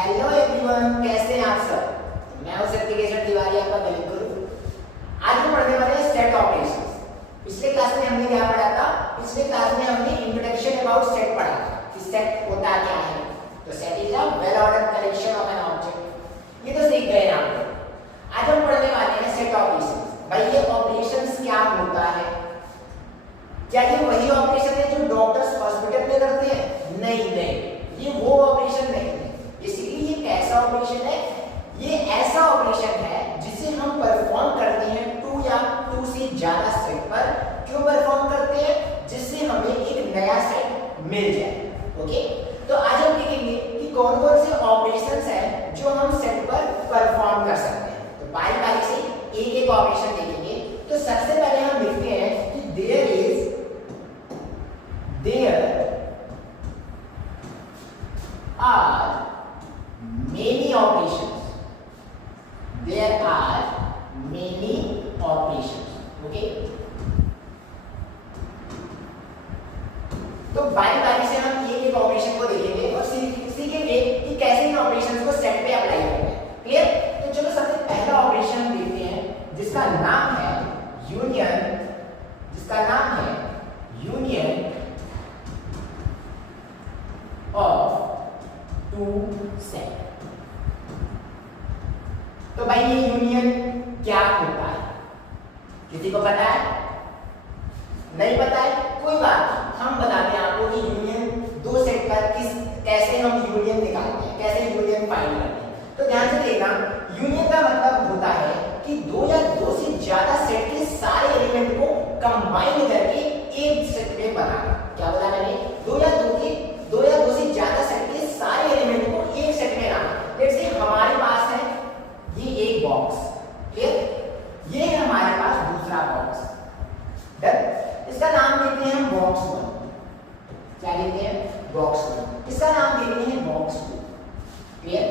Hello everyone, कैसे हैं आप सब। मैं हूं सत्यकेशव तिवारी, आपका गणित गुरु। आज हम पढ़ने वाले हैं सेट ऑपरेशंस। पिछले क्लास में हमने क्या पढ़ा था? पिछले क्लास में हमने इंट्रोडक्शन अबाउट सेट पढ़ा था कि सेट होता क्या है। तो set is a well ordered collection of an object. ये तो सीख गए आप लोग। आज हम पढ़ने वाले हैं सेट ऑपरेशंस। भाई ये ऑपरेशंस क्या होता है? क्या ये वही ऑपरेशन है जो डॉक्टर्स हॉस्पिटल में करते हैं? नहीं, ये वो ऑपरेशन नहीं है। बेसिकली ये कैसा ऑपरेशन है? ये ऐसा ऑपरेशन है जिसे हम परफॉर्म करते हैं टू या टू से ज्यादा सेट पर। क्यों परफॉर्म करते हैं? जिससे हमें एक नया सेट मिल जाए। ओके, तो आज हम देखेंगे कि कौन कौन से ऑपरेशंस हैं जो हम सेट पर परफॉर्म कर सकते हैं। तो बारी बारी से एक एक ऑपरेशन देखेंगे। तो सबसे पहले हम लिखते हैं कि there are many operations. There are many operations. Okay? तो बारी बारी से हम एक एक ऑपरेशन को देखेंगे और सीखेंगे कि कैसे इन ऑपरेशंस को सेट पे अप्लाई करते हैं। क्लियर? तो चलो सबसे पहला ऑपरेशन हम देखते हैं जिसका नाम है यूनियन। Of two set. तो भाई ये यूनियन क्या होता है? किसी को पता है? नहीं पता है? कोई बात नहीं, हम बताते हैं आपको कि यूनियन दो सेट का कैसे हम यूनियन निकालते हैं, कैसे यूनियन फाइंड करते हैं। तो ध्यान से देखना, यूनियन का मतलब होता है कि दो या दो से ज्यादा सेट के सारे एलिमेंट को कंबाइन करके एक सेट में बनाना। क्या बोला मैंने? दो या दो से ज्यादा सेट के सारे एलिमेंट को एक सेट में लाना। जैसे हमारे पास है ये एक बॉक्स, क्लियर? ये है हमारे पास दूसरा बॉक्स। डन? इसका नाम देते हैं बॉक्स 1। क्या लेते हैं? बॉक्स 1। इसका नाम देते हैं बॉक्स 2। क्लियर?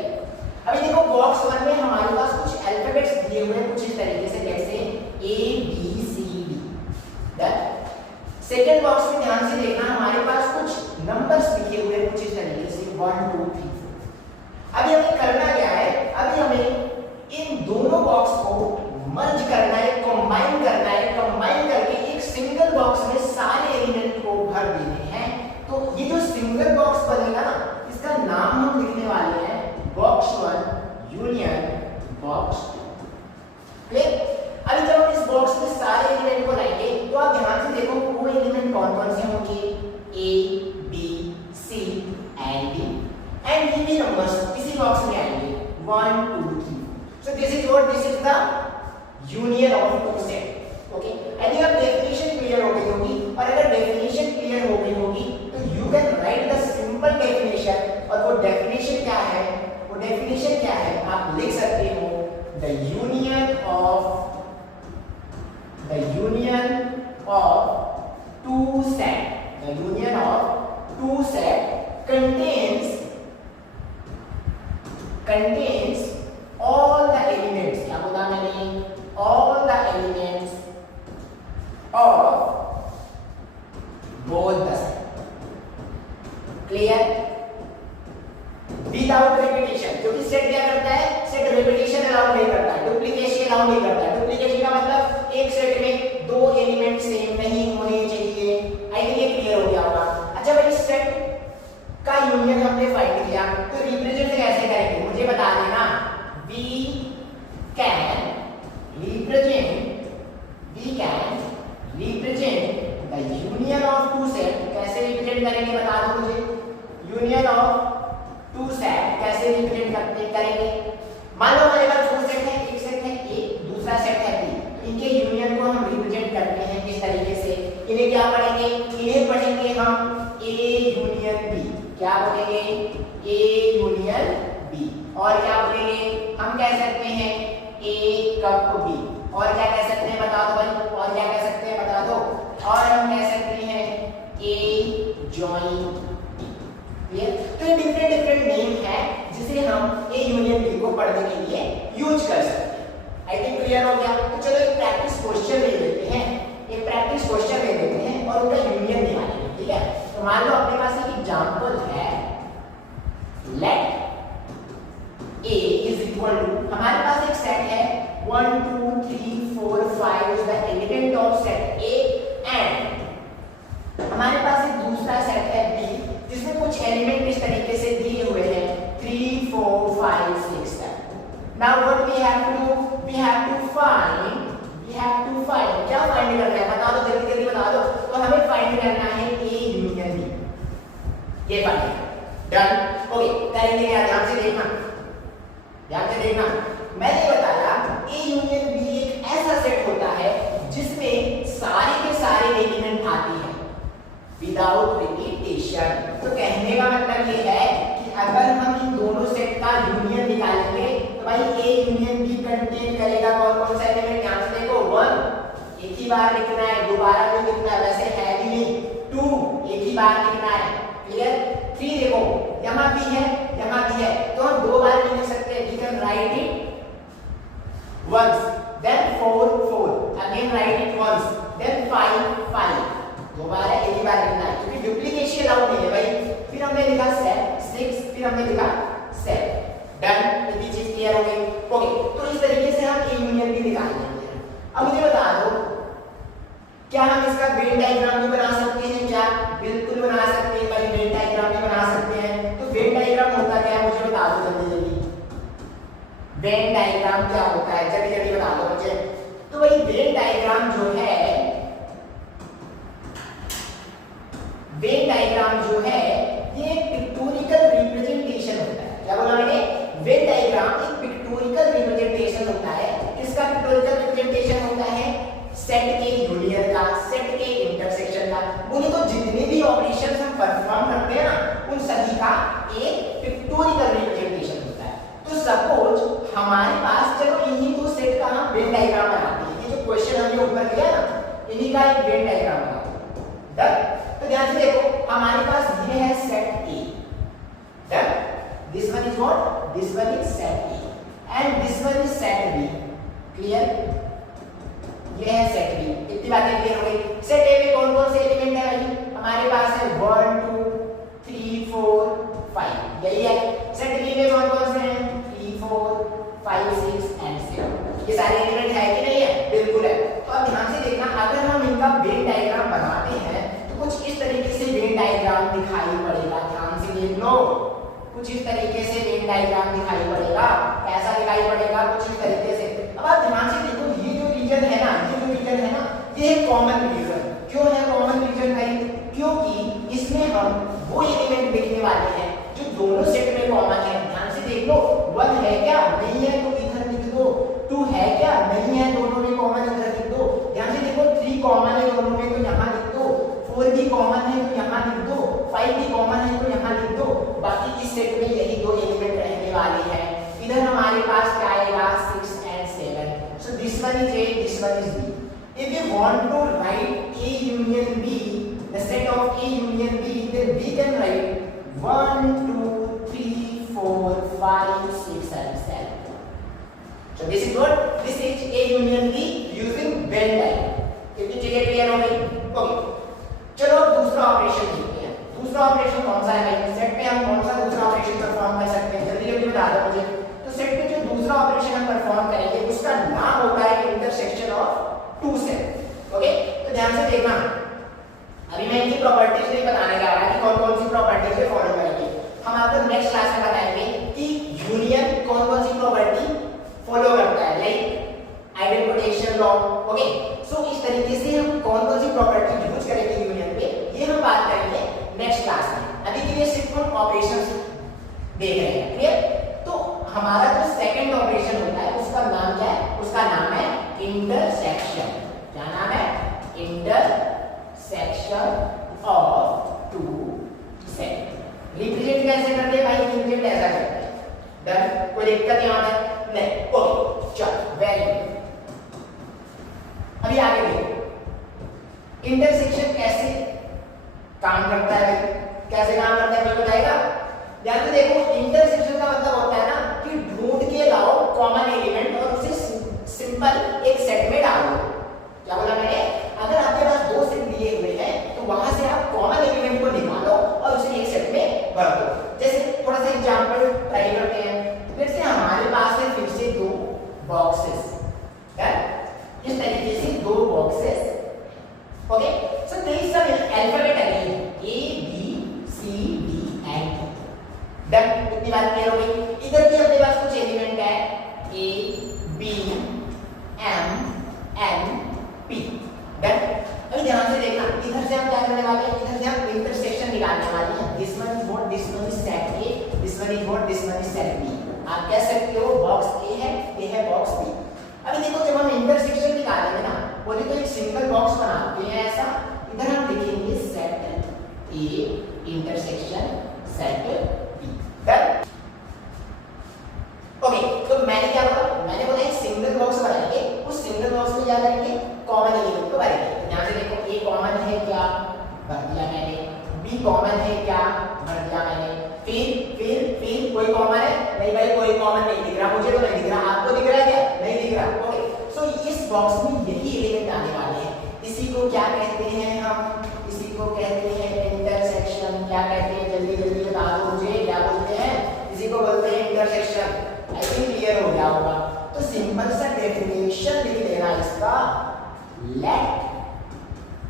अभी देखो बॉक्स 1 में हमारे पास कुछ अल्फाबेट्स दिए हुए हैं कुछ इस तरीके से, जैसे A B C D। Done? Second box में ध्यान से देखना, हमारे पास कुछ नंबर्स लिखे हुए हैं कुछ इस तरीके से 1 2 3 4। अभी हमें करना क्या है? अभी हमें इन दोनों बॉक्स को मर्ज करना है, कंबाइन करना है। कंबाइन करके एक सिंगल बॉक्स में सारे एलिमेंट को भर देने हैं। तो ये जो सिंगल बॉक्स बनेगा ना, इसका नाम हम लिखने वाले हैं बॉक्स 1 यूनियन बॉक्स 2। क्लियर? अभी जब हम इस बॉक्स में सारे एलिमेंट को लाएंगे तो आप ध्यान से देखो वो एलिमेंट कौन कौन से होंगे? A B C and D। And ये भी नंबर्स इसी बॉक्स में आएंगे 1 2 3। So this is the union of two set। Okay? I think अब definition clear हो गई होगी, और अगर definition clear हो गई होगी तो you can write the simple definition। और वो definition क्या है? वो definition क्या है? आप लिख सकते हो the union of two set। The union of two set contains all the elements। क्या बोला मैंने? all the elements of both the set। clear? without repetition। क्योंकि सेट क्या करता है? सेट रिपीटिशन अलाउ नहीं करता है, डुप्लीकेशन अलाउ नहीं करता है। डुप्लीकेशन का मतलब एक सेट में दो एलिमेंट सेम नहीं होने चाहिए। आई थिंक ये क्लियर हो गया होगा। अच्छा भाई, सेट का यूनियन हमने फाइंड किया, तो रिप्रेजेंट कैसे करेंगे मुझे बता देना। We can represent the union of two set। कैसे रिप्रेजेंट करेंगे बता दो मुझे। यूनियन ऑफ टू सेट कैसे रिप्रेजेंट करेंगे? मान लो हमारे पास दो सेट है, एक सेट है A, दूसरा सेट है B। इनके यूनियन को हम रिप्रेजेंट करते हैं किस तरीके से? इन्हें क्या पढ़ेंगे? इन्हें पढ़ेंगे हम A यूनियन B। क्या बोलेंगे? A union B। और क्या बोलेंगे? हम कह सकते हैं A कप B। और क्या कह सकते हैं बता दो भाई? और क्या कह सकते हैं बता दो? और हम कह सकते हैं A जॉइन B। क्लियर? तो ये डिफरेंट नेम है जिसे हम A यूनियन B को पढ़ने के लिए यूज कर सकते हैं। आई थिंक क्लियर हो गया। तो चलो एक प्रैक्टिस क्वेश्चन ले लेते हैं, और उनका यूनियन निकालेंगे। ठीक है? तो मान लो अपने पास एक एग्जांपल है, लेट इक्वल टू हमारे पास एक सेट है 1 2 3 4 5 is the element of set A and हमारे पास एक दूसरा सेट है बी जिसमें कुछ एलिमेंट इस तरीके से दिए हुए हैं 3 4 5 6 7. Now what we have to do? We have to find क्या फाइंड करना है बता दो जल्दी जल्दी बता दो. तो हमें फाइंड करना है ए यूनियन बी. ये फाइंड डन. ओके करेंगे यार ध्यान से देखना. मैंने बताया ए यूनियन बी एक ऐसा सेट होता है जिसमें सारे के सारे एलिमेंट आते हैं विदाउट रिपीटेशन. तो कहने का मतलब ये है कि अगर हम इन दोनों सेट का यूनियन निकालेंगे तो भाई ए यूनियन बी कंटेन करेगा कौन कौन सा एलिमेंट. यहां से देखो 1 एक ही बार लिखना है, दोबारा नहीं लिखना है, वैसे है भी नहीं. 2 एक ही बार लिखना है, क्लियर. 3 देखो यहां भी है यहां भी है तो हम दो बार नहीं लिख सकते. We can write it once, then 4 again write it once, then 5 दो बार है, एक ही बार लिखना है क्योंकि डुप्लीकेशन अलाउड नहीं है भाई. फिर हमने लिखा 6 फिर हमने लिखा 7. डन. इतनी चीज क्लियर हो गई. ओके तो इस तरीके से हम ए यूनियन भी निकाल लेंगे. अब मुझे बता दो क्या हम इसका वेन डायग्राम भी बना सकते हैं? क्या बिल्कुल बना सकते हैं भाई. वेन डायग्राम भी बना सकते हैं. तो वेन डायग्राम होता क्या है मुझे बता दो जल्दी जल्दी. वेन डायग्राम क्या होता है जल्दी जल्दी बता दो मुझे. तो भाई वेन डायग्राम जो है ये एक पिक्टोरिकल रिप्रेजेंटेशन होता है. क्या बोला मैंने? वेन डायग्राम एक पिक्टोरिकल रिप्रेजेंटेशन होता है. किसका पिक्टोरिकल रिप्रेजेंटेशन होता है? सेट के यूनियन का, सेट के इंटरसेक्शन का. बोले तो जितने भी ऑपरेशंस हम परफॉर्म करते हैं ना उन सभी का एक पिक्टोरिकल रिप्रेजेंटेशन होता है. तो सपोज हमारे पास चलो इन्हीं दो सेट का हम वेन डायग्राम बनाते हैं. ये जो क्वेश्चन हमने ऊपर दिया ना इन्हीं का एक वेन डायग्राम बनाते हैं. डन. तो ध्यान से देखो हमारे पास ये है set A. Done. This one is what? This one is set A and this one is set B. Clear. ये है सेट बी. इतनी बातें क्लियर हो गई. सेट ए में कौन कौन से एलिमेंट है भाई? हमारे पास है 1 2 3 4 5 यही है. सेट बी में कौन कौन से हैं? 3 4 5 6 एंड 7. ये सारे एलिमेंट है कि नहीं है? बिल्कुल है. तो अब ध्यान से देखना अगर हम इनका वेन डायग्राम बनाते हैं तो कुछ इस तरीके से वेन डायग्राम दिखाई पड़ेगा. ध्यान से देख लो. कुछ इस तरीके से वेन डायग्राम दिखाई पड़ेगा. कैसा दिखाई पड़ेगा? कुछ इस तरीके से. अब आप ध्यान से देखो ये जो रीजन है ना ये है कॉमन रीजन. क्यों है कॉमन रीजन भाई? क्योंकि इसमें हम वो एलिमेंट लिखने वाले हैं जो दोनों सेट में कॉमन है. ध्यान से देख लो 1 है क्या? नहीं है तो इधर लिख दो. 2 है क्या? नहीं है दोनों में कॉमन इधर लिख दो. ध्यान से देखो 3 कॉमन है दोनों में तो यहां लिख दो. 4 भी कॉमन है तो यहां लिख दो. 5 भी कॉमन है तो यहां लिख दो. बाकी इस सेट में यही दो एलिमेंट रहने वाले हैं. इधर हमारे पास क्या आएगा? 6 and 7. So this one is A, this one is B. If we want to write A union B, the set of A union B, then we can write 1 2 3 4 5 6 and 7. So this is what? This is A union B using Venn diagram. कितनी चीजें clear हो गई? Okay चलो दूसरा operation देखते हैं. दूसरा operation कौन सा है भाई? सेट पे हम कौन सा दूसरा ऑपरेशन परफॉर्म कर सकते हैं? जल्दी जल्दी बता दो मुझे. तो सेट पे जो दूसरा ऑपरेशन हम परफॉर्म करेंगे उसका नाम होता है intersection of two set. Okay तो ध्यान से देखना. अभी मैं इनकी प्रॉपर्टीज नहीं बताने जा रहा कि कौन कौन सी प्रॉपर्टीज पे फॉलो करेंगे. हम आपको नेक्स्ट क्लास में बताएंगे कि यूनियन कौन कौन सी प्रॉपर्टी फॉलो करता है, like identification law. Okay so इस तरीके से हम कौन कौन सी प्रॉपर्टी यूज करेंगे यूनियन पे ये हम बात करेंगे नेक्स्ट क्लास में. अभी के लिए सिर्फ हम ऑपरेशंस देख रहे हैं. क्लियर. तो हमारा जो सेकंड ऑपरेशन होता है उसका नाम क्या है? उसका नाम है इंटरसेक्शन. क्या नाम है? Intersection of two set. Represent कैसे करते हैं भाई? रिप्रेजेंट ऐसा करते हैं. डन. कोई दिक्कत यहां तक नहीं? ओके चलो वेरी गुड. अभी आगे देखो इंटरसेक्शन कैसे काम करता है. कैसे काम करता है कोई बताएगा? ध्यान से देखो इंटरसेक्शन का मतलब होता है ना कि ढूंढ के लाओ कॉमन एलिमेंट और उसे सिंपल एक सेट में डालो. क्या बोला मैंने? अगर आपके पास दो सेट दिए हुए हैं तो वहां से आप कॉमन एलिमेंट को निकालो और उसे एक सेट में भर दो. जैसे थोड़ा सा एग्जांपल ट्राई करते हैं. जैसे हमारे पास है इतनी बात क्लियर हो गई। इधर भी अपने पास कुछ एलिमेंट है A B M N P. Done. अभी ध्यान से देखना, इधर से हम क्या करने वाले हैं, इधर से हम इंटरसेक्शन निकालने वाले हैं। This one is what, this one is set A, this one is what, this one is set B. आप कह सकते हो बॉक्स ए है, ये है बॉक्स बी। अभी देखो जब हम इंटरसेक्शन निकालेंगे ना, बोले तो एक सिंगल बॉक्स बनाते हैं ऐसा, इधर हम लिखेंगे set A intersection set B. Done. Okay, तो मैंने क्या बोला, मैंने बोला एक सिंगल बॉक्स बनाएंगे, उस सिंगल बॉक्स में क्या करेंगे, कॉमन एलिमेंट को भरेंगे। यहां से देखो ए कॉमन है क्या, भर दिया मैंने, बी कॉमन है क्या, भर दिया मैंने, फिर कोई कॉमन है नहीं भाई, कोई कॉमन नहीं दिख रहा मुझे, तो नहीं दिख रहा, आपको दिख रहा है क्या, नहीं दिख रहा। ओके, सो इस बॉक्स में यही एलिमेंट आने वाले हैं। इसी को क्या कहते हैं हम, इसी को कहते हैं इंटरसेक्शन। क्या कहते हैं, जल्दी जल्दी बता दो मुझे, क्या बोलते हैं, इसी को बोलते हैं इंटरसेक्शन। आई थिंक क्लियर हो गया होगा। तो सिंपल सा डेफिनेशन लिख देना इसका, late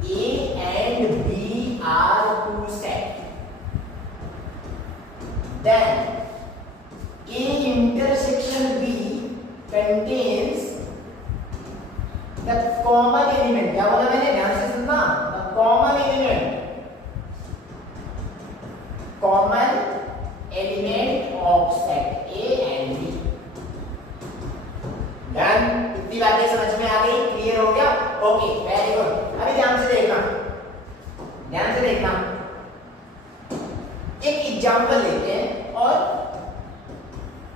A and B are two set, then A intersection B contains the common element। क्या बोला मैंने, ध्यान से सुनना, the common element of set A and B। Done. इतनी बातें समझ में आ गई, क्लियर हो गया। Okay, very good. अभी ध्यान से देखना, ध्यान से देखना, एक एग्जांपल लेते हैं और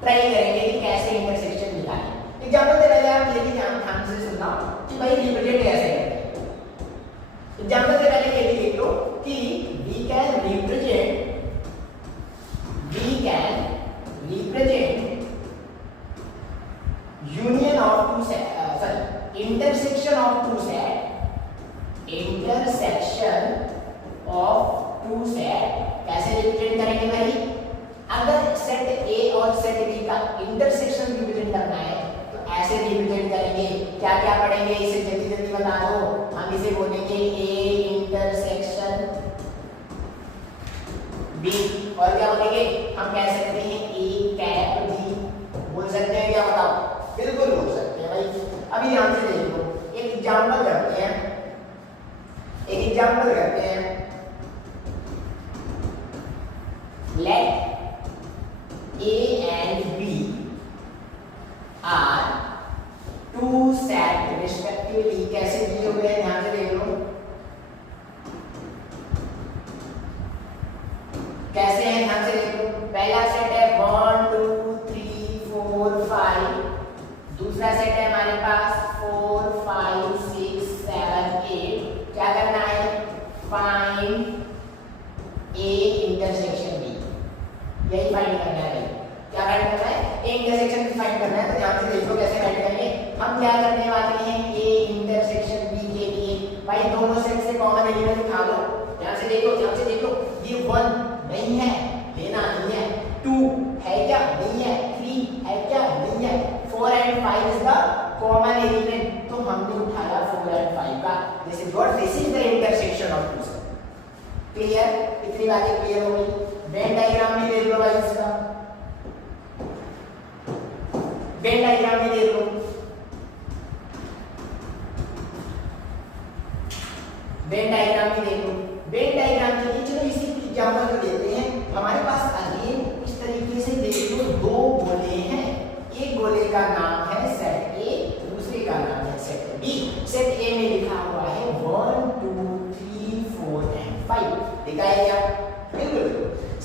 ट्राई करेंगे कि कैसे इंटरसेक्शन निकालें। एग्जांपल से पहले आप ये भी ध्यान से सुनना कि भाई रिप्रेजेंट कैसे करते हैं। एग्जांपल से पहले ये भी देख लो कि we can represent union of two set, intersection of two set, intersection of two set कैसे रिप्रेजेंट करेंगे भाई, अगर सेट ए और सेट बी का इंटरसेक्शन रिप्रेजेंट करना है तो ऐसे रिप्रेजेंट करेंगे। क्या क्या पढ़ेंगे इसे जल्दी जल्दी बता दो। हम इसे बोलेंगे ए इंटरसेक्शन बी, और क्या बोलेंगे, हम कह सकते हैं ए कैप बी, बोल सकते हैं क्या, बताओ, बिल्कुल बोल सकते हैं भाई। अभी ध्यान से देख लो, एक एग्जांपल करते हैं, एक एग्जांपल करते हैं। Let A and B are two set respectively. कैसे दिए हुए हैं, ध्यान से देख लो, कैसे है, ध्यान से देख लो। पहला सेट है 1 2 3 4 5, दूसरा सेट है हमारे पास 4 5 6 7 8। क्या करना है, फाइंड ए इंटरसेक्शन बी, यही फाइंड करना है। क्या फाइंड करना है, ए इंटरसेक्शन बी फाइंड करना है। तो ध्यान से देखो कैसे फाइंड करेंगे। हम क्या करने वाले हैं, ए इंटरसेक्शन बी के लिए भाई दोनों सेट से कॉमन एलिमेंट उठा लो। ध्यान से देखो, ध्यान से देखो, ये 1 नहीं है, लेना नहीं है, 2 है क्या, नहीं है, 3 है क्या, नहीं है, 4 and 5 is the common element, तो हमने उठाया 4 and 5 का। This is what, this is the intersection of two sets। Clear, इतनी बातें क्लियर हो गई। वेन डायग्राम में देख लो भाई इसका, वेन डायग्राम में देख लो, वेन डायग्राम में देख लो। वेन डायग्राम के लिए चलो इसी एग्जांपल को लेते हैं। हमारे पास अगेन इस तरीके से देख लो, दो गोले हैं, एक गोले का नाम है सेट ए, दूसरे का नाम है सेट बी। सेट ए में लिखा हुआ है 1 2 3 4 and 5, लिखा है क्या, बिल्कुल।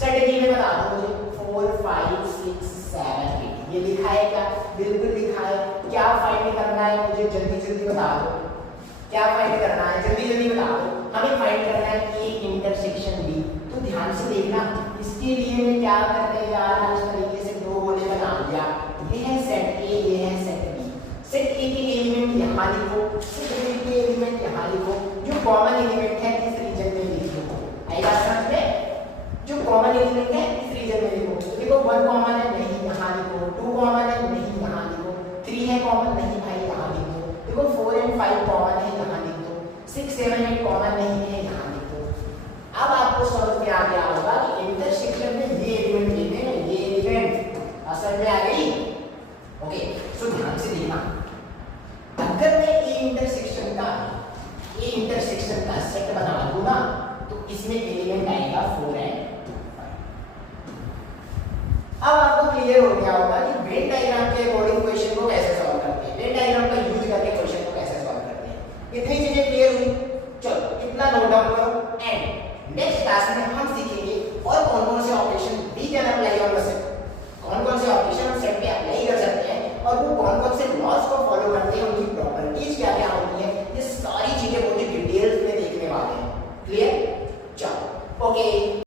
सेट बी में बता दो मुझे 4 5 6 7 8, ये लिखा है क्या, बिल्कुल लिखा है। क्या फाइंड करना है मुझे, जल्दी जल्दी बता दो, क्या फाइंड करना है, जल्दी जल्दी बता दो। हमें फाइंड करना है ए इंटरसेक्शन बी। तो ध्यान से देखना, इसके लिए मैं क्या करने जा रहा हूं, इस तरीके से दो गोले बना दिया। ये है सेट ए, ये है सेट बी। सेट ए के एलिमेंट यहाँ लिखो, सेट बी के एलिमेंट यहाँ लिखो, जो कॉमन एलिमेंट है इस रीजन में लिखो। आई बात समझ में, जो कॉमन एलिमेंट है इस रीजन में लिखो। तो देखो 1 कॉमन है, नहीं, यहाँ लिखो। 2 कॉमन है, नहीं, यहाँ लिखो। 3 है कॉमन, नहीं भाई, यहाँ लिखो। देखो 4 and 5 कॉमन है, यहाँ लिख दो। 6 7 8 कॉमन नहीं है, यहाँ लिख दो। अब आपको समझ में आ गया होगा कि इंटरसेक्शन में ये एलिमेंट लेने हैं, ये अब आपको क्लियर हो गया होगा कि वेन डायग्राम के अकॉर्डिंग क्वेश्चन को कैसे सॉल्व करते हैं, वेन डायग्राम का यूज करके क्वेश्चन को कैसे सॉल्व करते हैं। इतनी चीजें क्लियर हुई, चलो इतना नोट डाउन करो एंड नेक्स्ट क्लास में हम